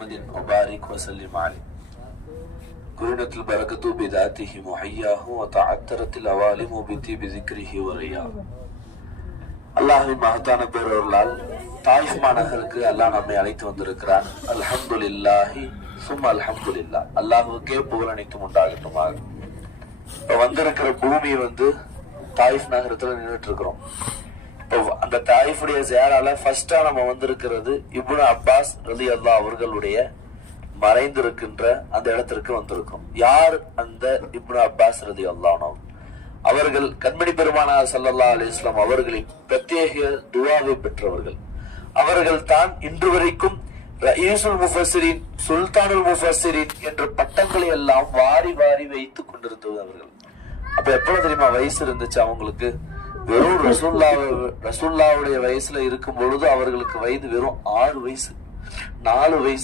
وبارك وسلم عليه كرنت البركة بذاته محياه وتعترت العوالم بطيب ذكره ورياه. அல்லாஹ்வின் மகத்தான பேரொருளால் தாயிஃப் மாநகருக்கு அல்லாஹ் நம்மை அழைத்து வந்திருக்கிறான். அல்ஹம்துலில்லாஹி சும்மா அல்ஹம்துலில்லாஹ், அல்லாஹ்வுக்கே புகழ் அனைத்தும் உண்டாகட்டுமாக. இப்ப வந்திருக்கிற பூமி தாயிஃப் நகரத்துல நின்றுட்டு இருக்கிறோம். இப்போ அந்த தாயிஃபுடைய ஜியாரால ஃபர்ஸ்டா நம்ம வந்திருக்கிறது இப்னு அப்பாஸ் ரலியல்லாஹு அவர்களுடைய மறைந்திருக்கின்ற அந்த இடத்திற்கு வந்திருக்கோம். யார் அந்த இப்னு அப்பாஸ் ரலியல்லாஹு அவர்கள்? கண்மணி பெருமானார் ஸல்லல்லாஹு அலைஹி வஸல்லம் அவர்களின் பிரத்யேக துஆவை பெற்றவர்கள். அவர்கள் தான் இன்று வரைக்கும் ரயீசுல் முஃபஸ்ஸிரீன், சுல்தானுல் முஃபஸ்ஸிரீன் என்ற பட்டங்களை எல்லாம் வாரி வாரி வைத்துக் கொண்டிருந்தவர்கள். அப்ப எப்ப தெரியுமா வயசு இருந்துச்சு அவங்களுக்கு? வெறும் ரசூலுல்லாஹ்வுடைய வயசுல இருக்கும் பொழுது அவர்களுக்கு வயது வெறும் 6 வயசு, 4 வயசு.